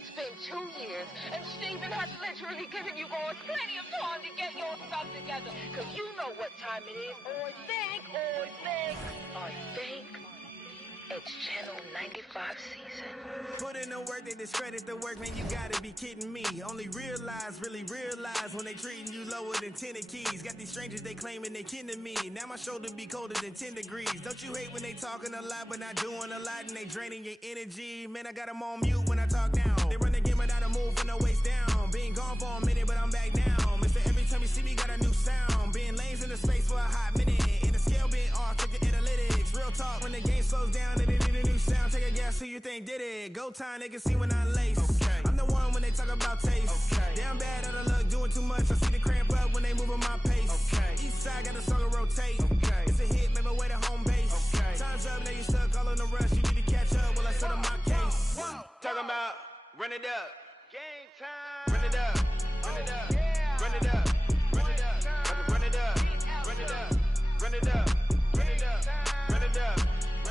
It's been 2 years, and Steven has literally given you boys plenty of time to get your stuff together. Because you know what time it is. I think it's Channel 95 season. Put in the work, they discredit the work, man, you gotta be kidding me. Only really realize when they treating you lower than 10 keys. Got these strangers, they claiming they kin to me. Now my shoulder be colder than 10 degrees. Don't you hate when they talking a lot, but not doing a lot, and they draining your energy? Man, I got them on mute when I talk down. They run the game without a move from the waist down. Been gone for a minute, but I'm back now. Mister, every time you see me, got a new sound. Being lanes in the space for a hot minute. And the scale being off, check the analytics. Real talk, when the game slows down, they need a new sound. Take a guess who you think did it. Go time, they can see when I lace. Okay. I'm the one when they talk about taste. Okay. Damn bad out of luck, doing too much. I see the cramp up when they moving my pace. Okay. East side got a song to rotate. Okay. It's a hit, make my way to home base. Okay. Time's up, now you stuck all in the rush. You need to catch up while I settle my case. Talking about run it up. Game time. Run it up. Run it up. Run it up. Run it up. Run it up. Run it up. Run it up. Run it up. Run it up.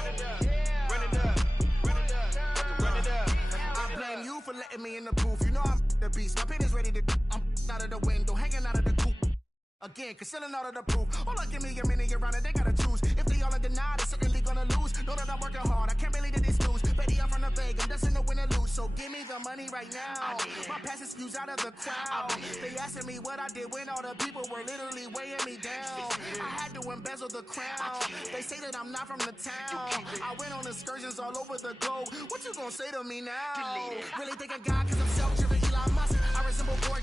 Run it up. Run it up. Run it up. Run it up. I blame you for letting me in the booth. You know I'm the beast. My pen is ready to. I'm out of the window, hanging out of the coop. Again, concealing all of the proof. Hold on, give me a minute, your honor, they gotta choose. If they all are denied, they're certainly gonna lose. Know that I'm working hard, I can't believe that it's news. Baby, I'm from the Vegas, I'm destined to win and lose. So give me the money right now. My past is fused out of the crowd. They asking me what I did when all the people were literally weighing me down. I had to embezzle the crown. They say that I'm not from the town. I went on excursions all over the globe. What you gonna say to me now? Really think of God cause I'm self-driven Elon Musk. I resemble Borg.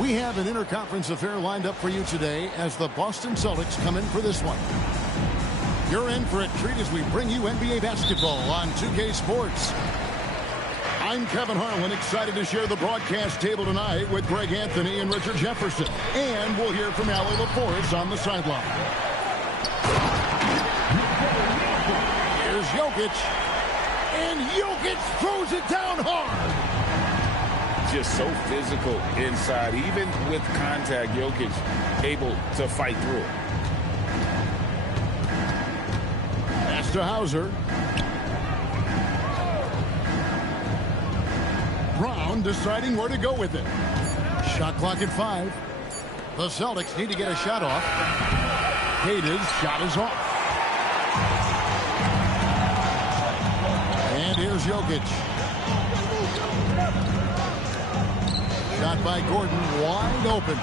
We have an interconference affair lined up for you today as the Boston Celtics come in for this one. You're in for a treat as we bring you NBA basketball on 2K Sports. I'm Kevin Harlan, excited to share the broadcast table tonight with Greg Anthony and Richard Jefferson. And we'll hear from Allie LaForest on the sideline. Here's Jokic. And Jokic throws it down hard. Just so physical inside. Even with contact, Jokic able to fight through it. Pass to Hauser. Brown deciding where to go with it. Shot clock at 5. The Celtics need to get a shot off. Hayden's shot is off. And here's Jokic. Shot by Gordon, wide open.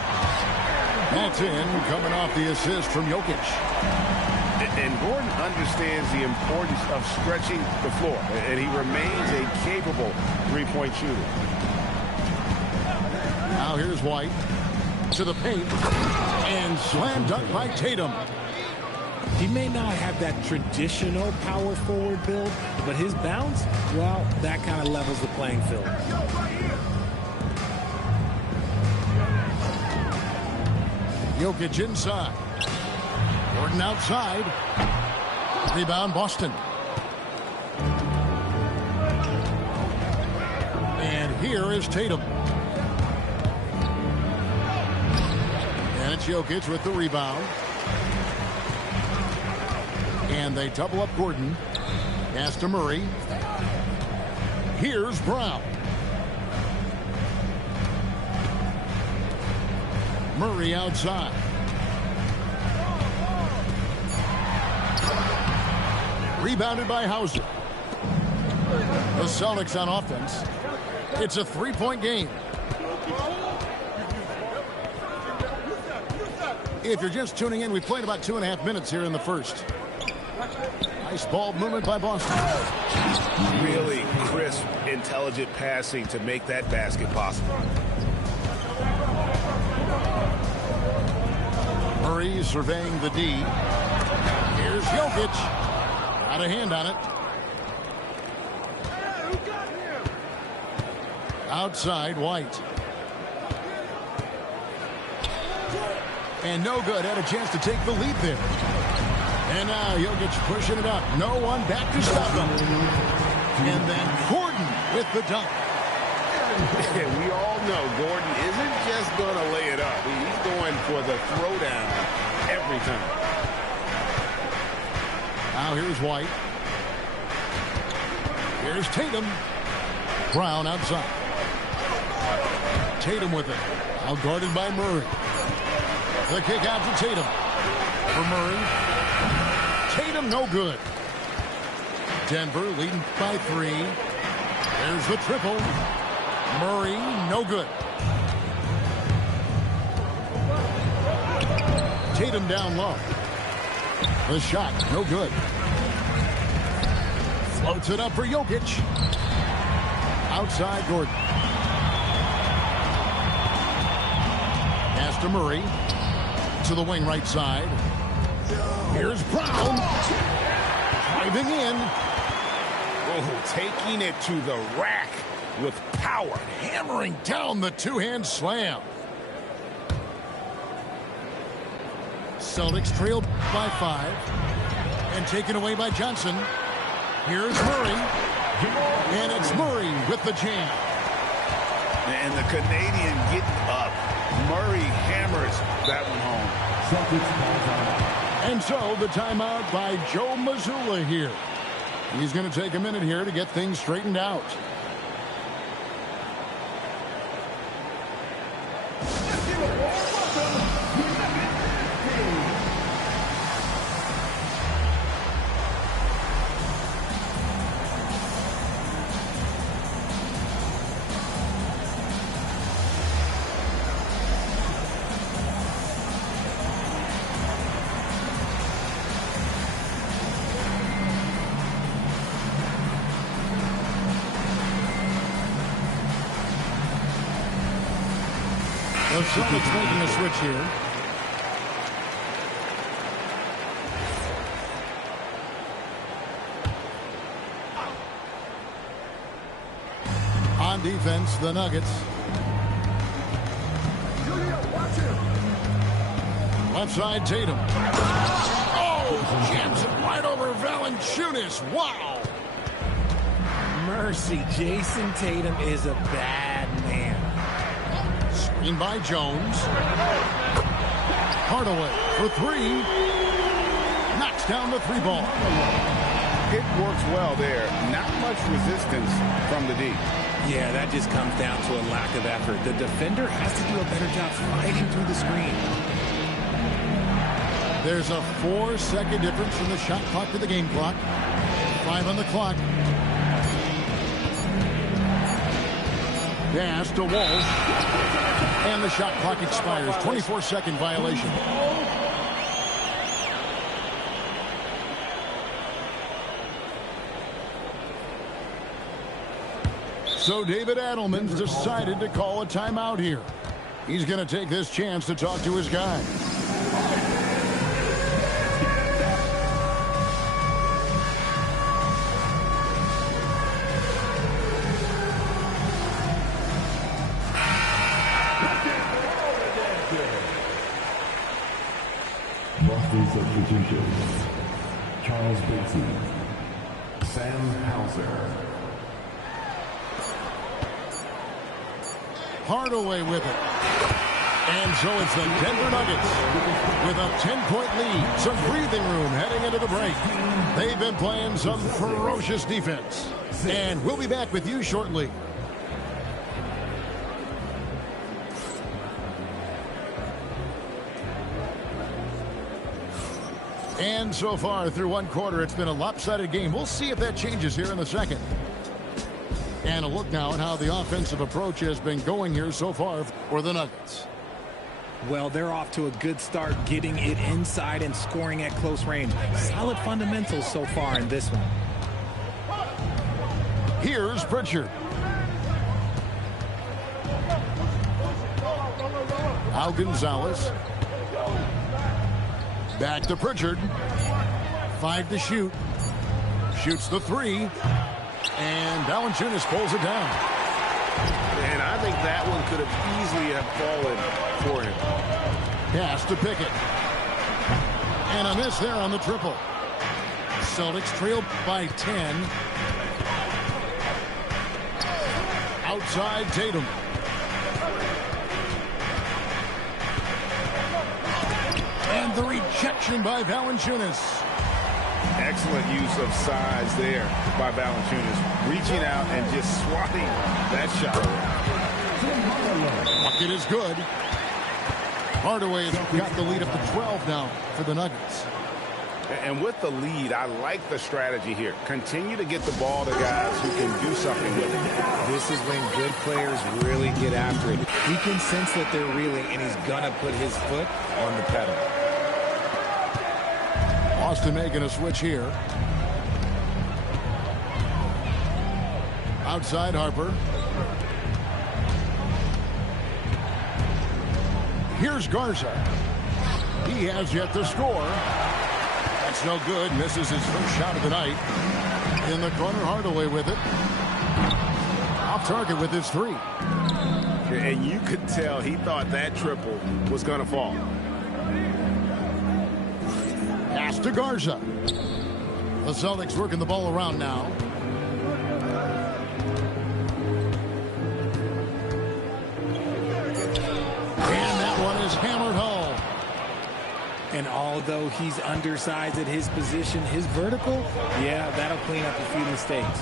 That's in, coming off the assist from Jokic. And Gordon understands the importance of stretching the floor, and he remains a capable three-point shooter. Now here's White to the paint, and slam dunk by Tatum. He may not have that traditional power forward build, but his bounce, well, that kind of levels the playing field. Jokic inside. Gordon outside. Rebound Boston. And here is Tatum. And it's Jokic with the rebound. And they double up Gordon. Pass to Murray. Here's Brown. Murray outside. Rebounded by Hauser. The Celtics on offense. It's a three-point game. If you're just tuning in, we played about 2.5 minutes here in the first. Nice ball movement by Boston. Really crisp, intelligent passing to make that basket possible. Murray surveying the D. Here's Jokic. Got a hand on it. Outside, White. And no good. Had a chance to take the lead there. And now Jokic pushing it up. No one back to stop him. And then Gordon with the dunk. We all know Gordon isn't just going to lay it up. He's going for the throwdown every time. Now here's White. Here's Tatum. Brown outside. Tatum with it. Out guarded by Murray. The kick out to Tatum. For Murray. Tatum no good. Denver leading by 3. There's the triple. Murray no good. Tatum down low. The shot no good. Floats it up for Jokic. Outside Gordon. Pass to Murray. To the wing right side. Here's Brown. Driving in. Oh, taking it to the rack with power. Hammering down the two-hand slam. Celtics trailed by 5. And taken away by Johnson. Here's Murray. And it's Murray with the jam. And the Canadian getting up. Murray hammers that one home. And so the timeout by Joe Mazzulla here. He's going to take a minute here to get things straightened out. The Celtics making a switch here. On defense, the Nuggets. Left side, Tatum. Oh, jams it right over Valanciunas. Wow. Mercy, Jason Tatum is a bad man. In by Jones. Hardaway for 3. Knocks down the 3 ball. It works well there. Not much resistance from the D. Yeah, that just comes down to a lack of effort. The defender has to do a better job fighting through the screen. There's a 4-second difference from the shot clock to the game clock. 5 on the clock. Pass to Walsh. And the shot clock expires. 24-second violation. So David Adelman's decided to call a timeout here. He's going to take this chance to talk to his guy. Substitutions: Charles Bateson, Sam Hauser. Hardaway with it. And so it's the Denver Nuggets with a 10-point lead. Some breathing room heading into the break. They've been playing some ferocious defense. And we'll be back with you shortly. And so far through one quarter, it's been a lopsided game. We'll see if that changes here in the second. And a look now at how the offensive approach has been going here so far for the Nuggets. Well, they're off to a good start getting it inside and scoring at close range. Solid fundamentals so far in this one. Here's Pritchard. Al Gonzalez. Back to Pritchard. 5 to shoot. Shoots the 3. And Valanciunas pulls it down. And I think that one could have easily have fallen for him. Pass to Pickett. And a miss there on the triple. Celtics trailed by 10. Outside Tatum. And the rejection by Valanciunas. Excellent use of size there by Valanciunas, reaching out and just swatting that shot around. Bucket is good. Hardaway's got the lead up to 12 now for the Nuggets. And with the lead, I like the strategy here. Continue to get the ball to guys who can do something with it. This is when good players really get after it. He can sense that they're reeling, and he's going to put his foot on the pedal. Boston making a switch here. Outside Harper. Here's Garza. He has yet to score. That's no good. Misses his first shot of the night. In the corner, Hardaway with it. Off target with his three. And you could tell he thought that triple was going to fall. Pass to Garza. The Celtics working the ball around now. And that one is hammered home. And although he's undersized at his position, his vertical, yeah, that'll clean up a few mistakes.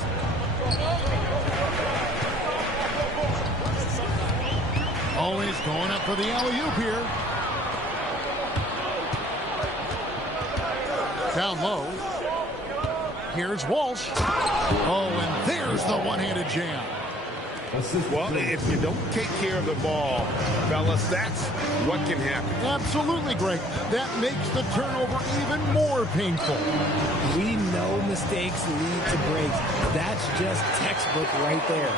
Always going up for the alley-oop here. Down low. Here's Walsh. Oh, and there's the one-handed jam. Well, if you don't take care of the ball, fellas, that's what can happen. Absolutely, Greg. That makes the turnover even more painful. We know mistakes lead to breaks. That's just textbook right there.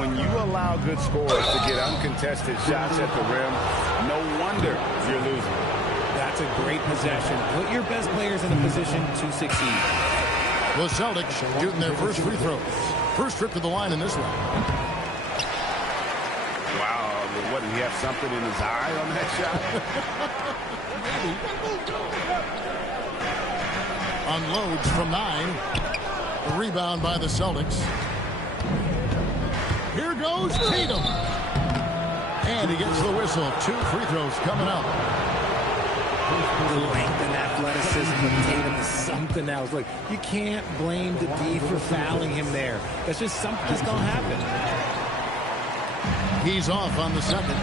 When you allow good scorers to get uncontested shots at the rim, no wonder you're losing. That's a great possession. Put your best players in a position to succeed. The Celtics shooting their first free throws. First trip to the line in this one. Wow, what, did he have something in his eye on that shot? Unloads from 9. The rebound by the Celtics. Here goes Tatum. And he gets the whistle. 2 free throws coming up. The length and athleticism of Tatum is something else. Look, you can't blame the D for fouling him there. That's just something that's going to happen. He's off on the second.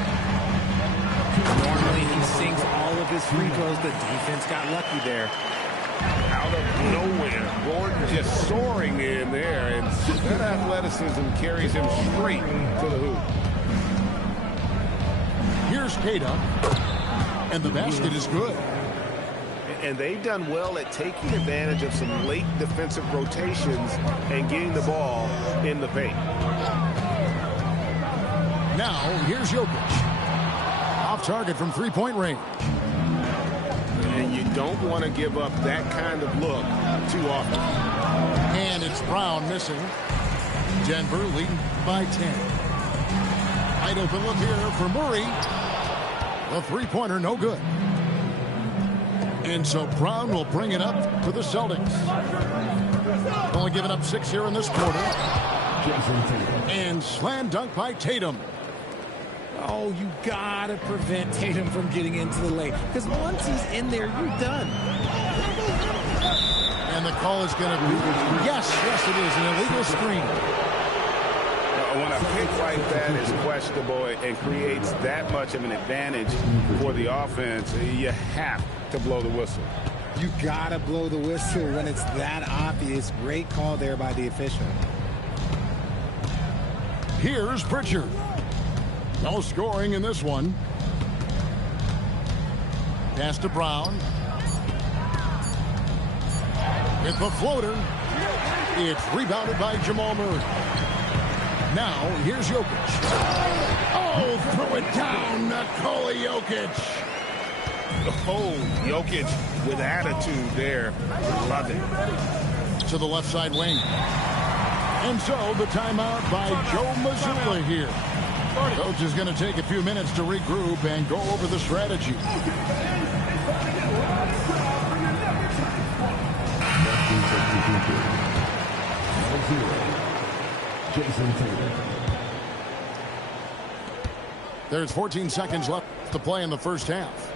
Normally he sinks all of his free throws. The defense got lucky there. Out of nowhere, Gordon just soaring in there, and that athleticism carries him straight to the hoop. Here's Tatum. And the basket is good. And they've done well at taking advantage of some late defensive rotations and getting the ball in the paint. Now, here's Jokic. Off target from three-point range. And you don't want to give up that kind of look too often. And it's Brown missing. Denver leading by 10. Wide open look here for Murray. The three-pointer, no good. And so Brown will bring it up for the Celtics. Only giving up 6 here in this quarter. And slam dunk by Tatum. Oh, you got to prevent Tatum from getting into the lane. Because once he's in there, you're done. And the call is going to be, yes, it is, an illegal screen. When a pick like that is questionable and creates that much of an advantage for the offense, you have to blow the whistle. You got to blow the whistle when it's that obvious. Great call there by the official. Here's Pritchard. No scoring in this one. Pass to Brown. With the floater. It's rebounded by Jamal Murray. Now, here's Jokic. Oh, throw it down, Nikola Jokic. Oh, Jokic with attitude there. Love it. To the left side wing. And so the timeout by Joe Mazzulla here. Coach is going to take a few minutes to regroup and go over the strategy. Jason Tatum. There's 14 seconds left to play in the first half.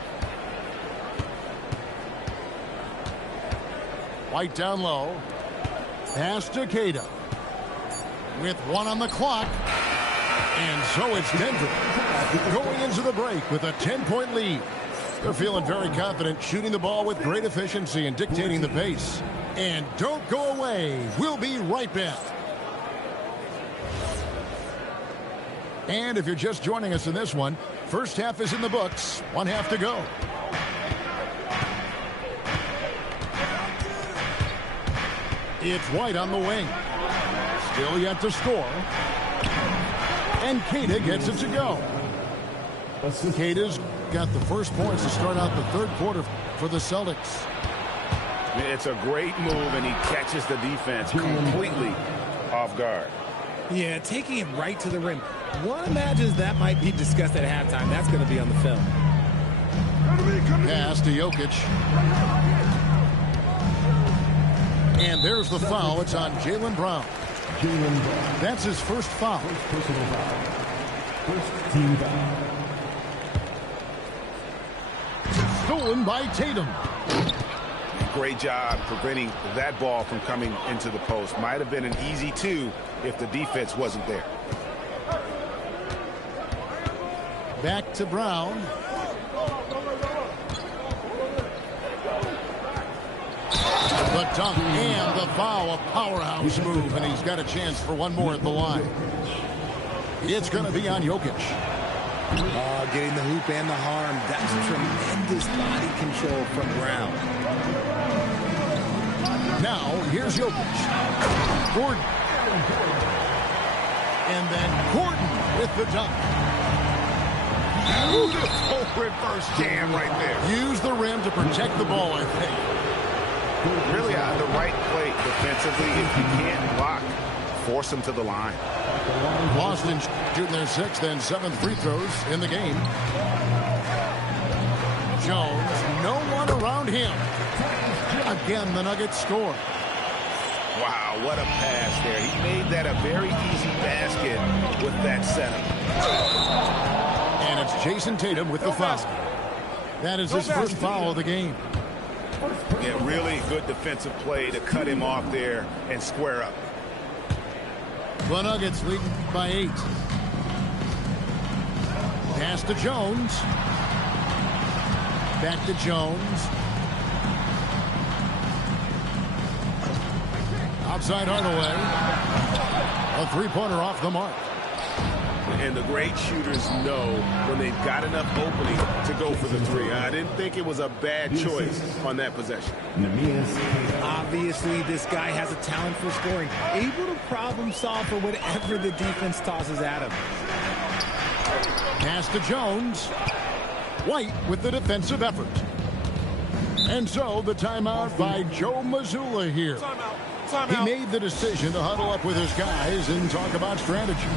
White down low. Pass to Cato. With 1 on the clock. And so it's Denver going into the break with a 10-point lead. They're feeling very confident, shooting the ball with great efficiency and dictating the pace. And don't go away. We'll be right back. And if you're just joining us in this one, first half is in the books. 1 half to go. It's White on the wing. Still yet to score. And Cato gets it to go. Cato's got the first points to start out the third quarter for the Celtics. It's a great move, and he catches the defense completely off guard. Yeah, taking it right to the rim. One imagines that might be discussed at halftime. That's going to be on the film. Pass to Jokic. And there's the foul. It's on Jaylen Brown. That's his first foul. Personal foul. First team foul. Stolen by Tatum. Great job preventing that ball from coming into the post. Might have been an easy 2 if the defense wasn't there. Back to Brown. The dunk and the foul, a powerhouse move, and he's got a chance for one more at the line. It's going to be on Jokic. Getting the hoop and the harm. That's tremendous body control from Brown. Now, here's Jokic. Gordon. And then Gordon with the dunk. Beautiful reverse jam right there. Use the rim to protect the ball, I think. Really out of the right plate defensively. If you can't block, force him to the line. Boston shooting their 6th and 7th free throws in the game. Jones, no one around him. Again, the Nuggets score. Wow, what a pass there. He made that a very easy basket with that setup. And it's Jason Tatum with the foul. That is his first foul of the game. Yeah, really good defensive play to cut him off there and square up. The Nuggets lead by 8. Pass to Jones. Back to Jones. Outside Hardaway. A three-pointer off the mark. And the great shooters know when they've got enough opening to go for the 3. I didn't think it was a bad choice on that possession. Obviously, this guy has a talent for scoring. Able to problem solve for whatever the defense tosses at him. Pass to Jones. White with the defensive effort. And so the timeout by Joe Mazzulla here. He made the decision to huddle up with his guys and talk about strategy.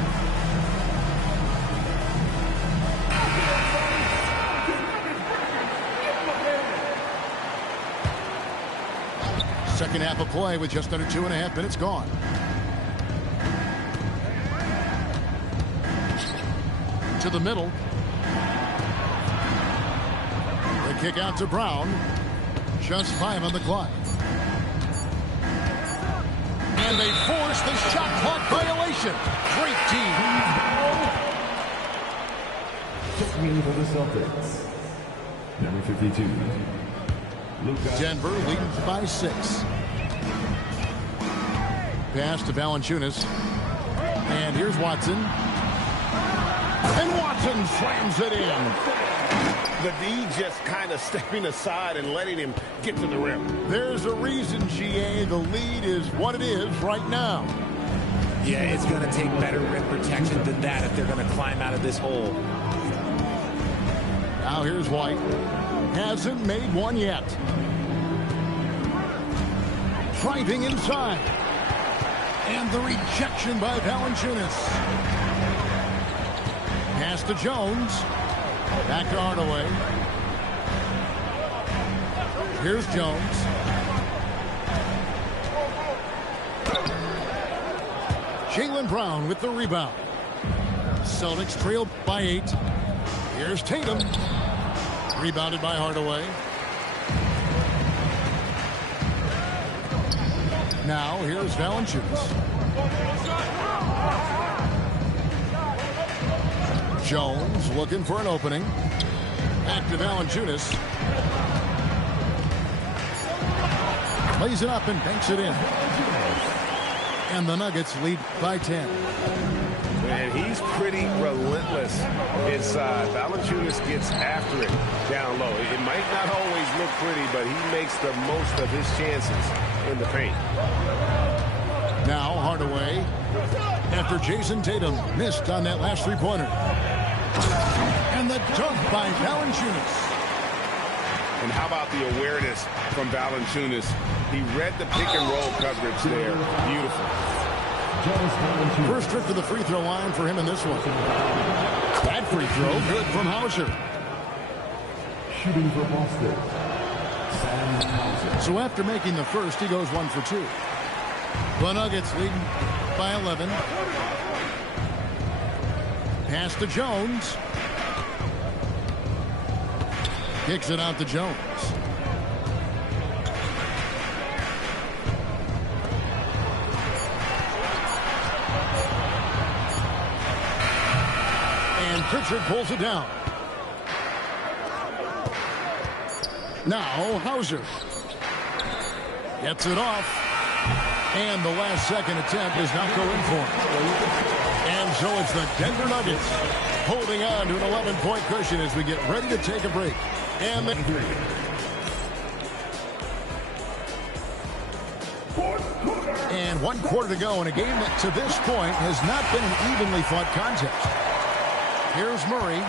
Second half of play with just under 2.5 minutes gone. To the middle. The kick out to Brown. Just 5 on the clock. And they force the shot clock violation. Great team. Checking for the Celtics. Number 52. Denver leading by 6. Pass to Valanciunas. And here's Watson. And Watson slams it in. The D just kind of stepping aside and letting him get to the rim. There's a reason, GA. The lead is what it is right now. Yeah, it's going to take better rim protection than that if they're going to climb out of this hole. Now here's White. Hasn't made one yet. Driving inside. And the rejection by Valanciunas. Pass to Jones. Back to Hardaway. Here's Jones. Jaylen Brown with the rebound. Celtics trail by 8. Here's Tatum. Rebounded by Hardaway. Now here's Valanciunas. Jones looking for an opening. Back to Valanciunas. Lays it up and banks it in. And the Nuggets lead by 10. And he's pretty relentless inside. Valanciunas gets after it down low. It might not always look pretty, but he makes the most of his chances in the paint. Now Hardaway, after Jason Tatum missed on that last three-pointer. And the dunk by Valanciunas. And how about the awareness from Valanciunas? He read the pick and roll coverage there. Beautiful. First trip to the free throw line for him in this one. That free throw good from Hauser. Shooting for Boston. So after making the first, he goes 1 for 2. The Nuggets leading by 11. Pass to Jones. Kicks it out to Jones. And Pritchard pulls it down. Now Hauser gets it off. And the last second attempt does not go in for him. And so it's the Denver Nuggets holding on to an 11-point cushion as we get ready to take a break. And and 1 quarter to go in a game that to this point has not been an evenly fought contest. Here's Murray.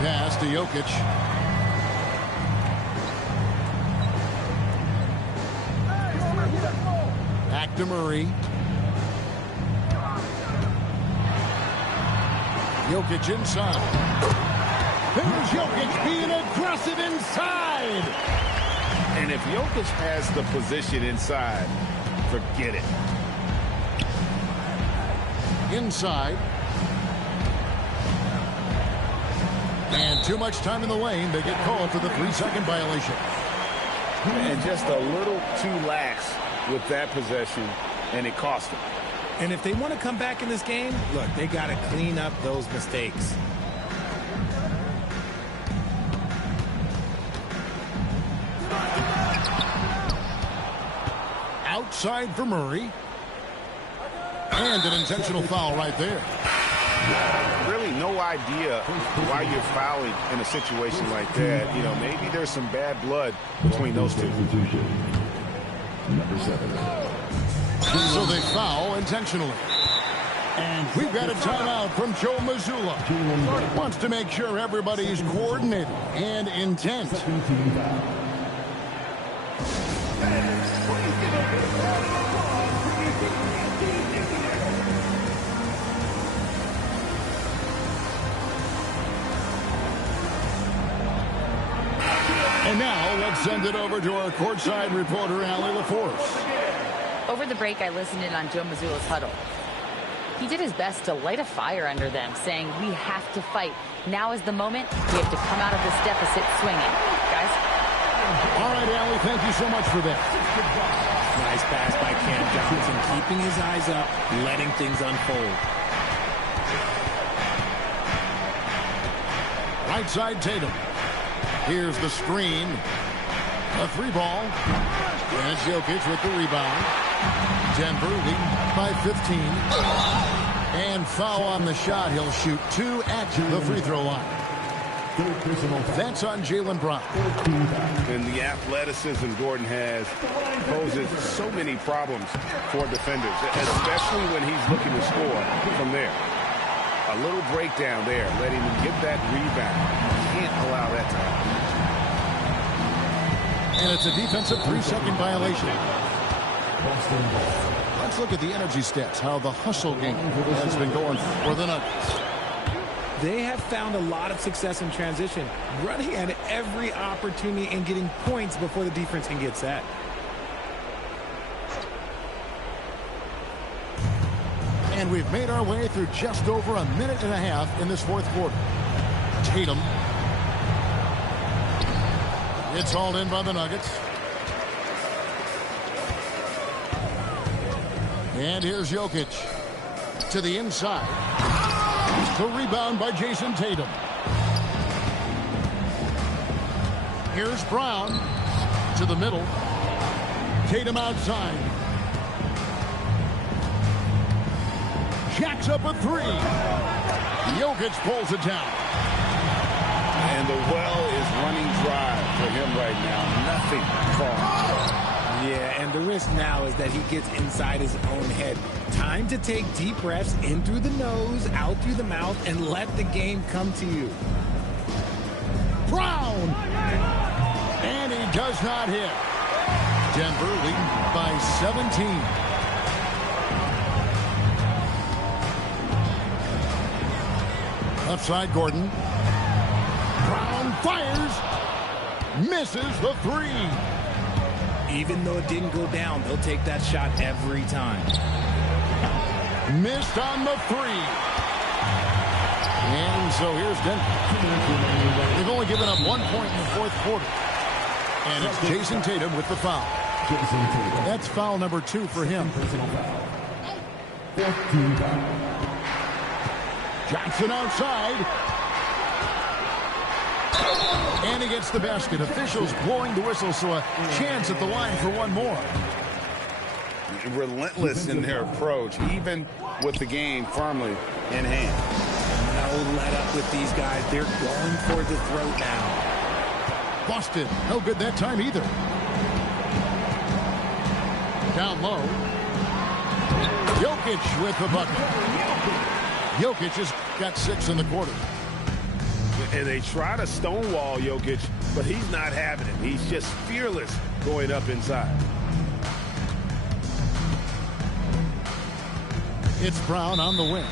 Pass to Jokic. Back to Murray. Jokic inside. Here's Jokic being aggressive inside. And if Jokic has the position inside, forget it. Inside. And too much time in the lane. They get called for the 3-second violation. And just a little too lax with that possession, and it cost them. And if they want to come back in this game, look, they got to clean up those mistakes. Outside for Murray. And an intentional foul right there. Really no idea why you're fouling in a situation like that. You know, maybe there's some bad blood between those two. Number 7. So they foul intentionally. And we've got a timeout from Joe Mazzulla. Wants to make sure everybody's coordinated and intent. And now let's send it over to our courtside reporter, Allie LaForce. Over the break, I listened in on Joe Mazzulla's huddle. He did his best to light a fire under them, saying, we have to fight. Now is the moment. We have to come out of this deficit swinging. Guys? All right, Allie, thank you so much for that. Nice pass by Cam Johnson, keeping his eyes up, letting things unfold. Right side, Tatum. Here's the screen. A 3-ball. And Jokic with the rebound. Denver leading by 15. And foul on the shot. He'll shoot 2 at the free throw line. That's on Jaylen Brown. And the athleticism Gordon has poses so many problems for defenders, especially when he's looking to score from there. A little breakdown there, letting him get that rebound. Can't allow that to happen. And it's a defensive 3-second violation. Let's look at the energy stats, how the hustle game has been going for the Nuggets. They have found a lot of success in transition, running at every opportunity and getting points before the defense can get set. And we've made our way through just over a minute and a half in this fourth quarter. Tatum. It's hauled in by the Nuggets. And here's Jokic to the inside. The rebound by Jason Tatum. Here's Brown to the middle. Tatum outside. Jacks up a three. Jokic pulls it down. And the well is running dry for him right now. Nothing falling. Yeah, and the risk now is that he gets inside his own head. Time to take deep breaths in through the nose, out through the mouth, and let the game come to you. Brown! And he does not hit. Denver leading by 17. Left side, Gordon. Brown fires. Misses the three. Even though it didn't go down, they'll take that shot every time. Missed on the three. And so here's Denver. They've only given up 1 point in the fourth quarter. And it's Jason Tatum with the foul. That's foul number 2 for him. Johnson outside. And he gets the basket. Officials blowing the whistle, so a chance at the line for one more. Relentless in their approach, even with the game firmly in hand. No let up with these guys. They're going for the throat now. Boston, no good that time either. Down low. Jokic with the bucket. Jokic has got 6 in the quarter. And they try to stonewall Jokic, but he's not having it. He's just fearless going up inside. It's Brown on the wing.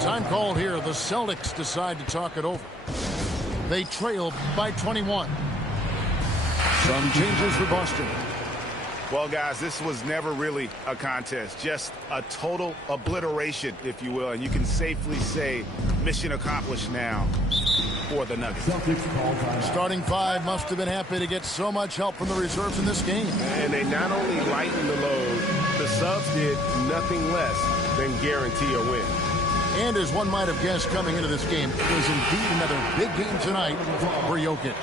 Time called here. The Celtics decide to talk it over. They trail by 21. Some changes for Boston. Well, guys, this was never really a contest. Just a total obliteration, if you will. And you can safely say mission accomplished now for the Nuggets. Starting 5 must have been happy to get so much help from the reserves in this game. And they not only lightened the load, the subs did nothing less than guarantee a win. And as one might have guessed coming into this game, it is indeed another big game tonight for Jokic.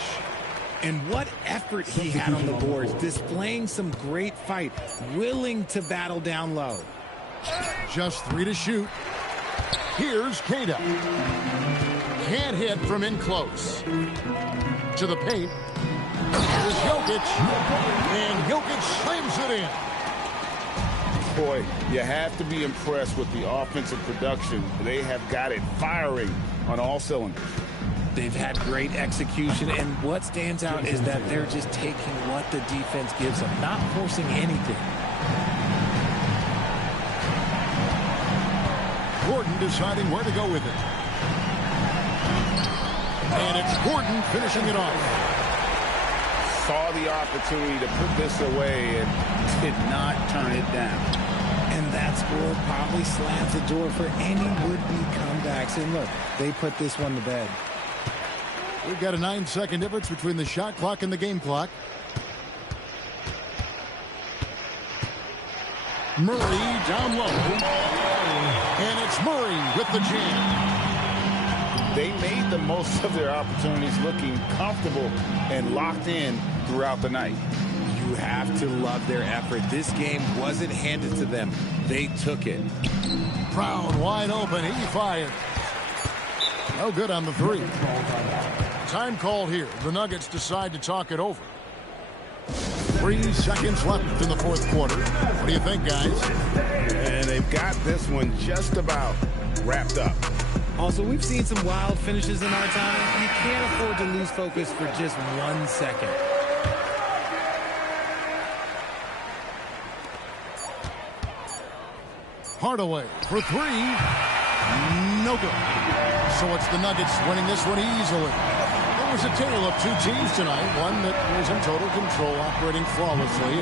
And what effort he had on the boards, displaying some great fight, willing to battle down low. Just 3 to shoot. Here's Kata. Can't hit from in close. To the paint. Here's Jokic. And Jokic slams it in. Boy, you have to be impressed with the offensive production. They have got it firing on all cylinders. They've had great execution, and what stands out is that they're just taking what the defense gives them, not forcing anything. Gordon deciding where to go with it. And it's Gordon finishing it off. Saw the opportunity to put this away and did not turn it down. And that score probably slams the door for any would-be comebacks. And look, they put this one to bed. We've got a 9-second difference between the shot clock and the game clock. Murray down low. And it's Murray with the jam. They made the most of their opportunities, looking comfortable and locked in throughout the night. You have to love their effort. This game wasn't handed to them. They took it. Brown wide open. He fired. No good on the 3. Time called here. The Nuggets decide to talk it over. 3 seconds left in the fourth quarter. What do you think, guys? And they've got this one just about wrapped up. Also, we've seen some wild finishes in our time. You can't afford to lose focus for just 1 second. Hardaway for 3. No good. So it's the Nuggets winning this one easily. It was a tale of 2 teams tonight. One that was in total control, operating flawlessly.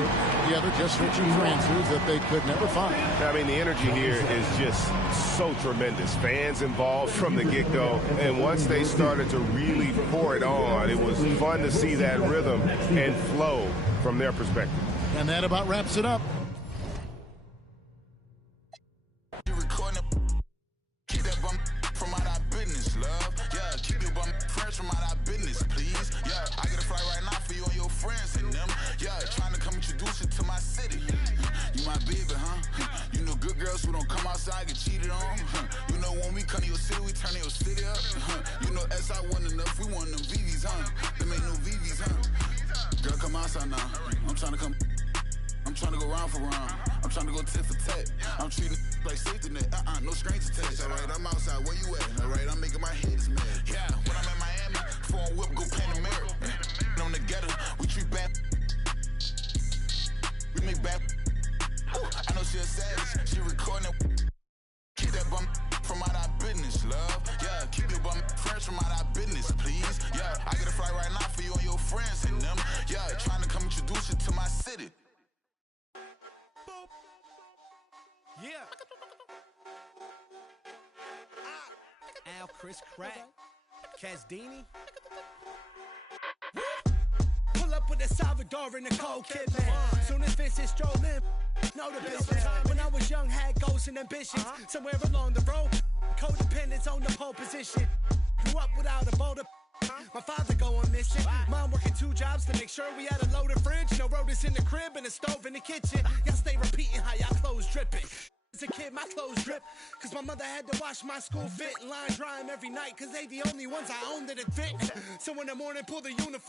The other just switching transfers that they could never find. I mean, the energy here is just so tremendous. Fans involved from the get-go. And once they started to really pour it on, it was fun to see that rhythm and flow from their perspective. And that about wraps it up. side, get cheated on. You know when we come to your city, we turn your city up. You know S.I. wasn't enough, we want them VVs, huh? Them ain't no VVs, huh? Girl, come outside now. I'm trying to go round for round. I'm trying to go tit for tat. I'm treating like safety net. No stranger text. Alright, I'm outside. Where you at? Alright, I'm making my heads mad. Yeah, when I'm in Miami, phone whip, go Panamera. On the ghetto, we treat bad. We make bad. I know she a savage. She recording. Keep that bum from out our business, love. Yeah, keep your bum friends from out our business, please. Yeah, I get a flight right now for you and your friends and them. Yeah, trying to come introduce you to my city. Yeah. Al, Chris Crack, Casdini. Pull up with a Salvador and a cold kid, man. Soon as Vincent stroll in, know the business. When I was young, had goals and ambitions. Somewhere along the road, codependence on the pole position. Grew up without a boulder. My father going missing. Mom working 2 jobs to make sure we had a loaded fridge. No rotors in the crib and a stove in the kitchen. Y'all stay repeating how y'all clothes dripping. As a kid, my clothes drip, cause my mother had to wash my school fit and line dry 'em every night, cause they the only ones I owned that it fit. So in the morning, pull the uniform.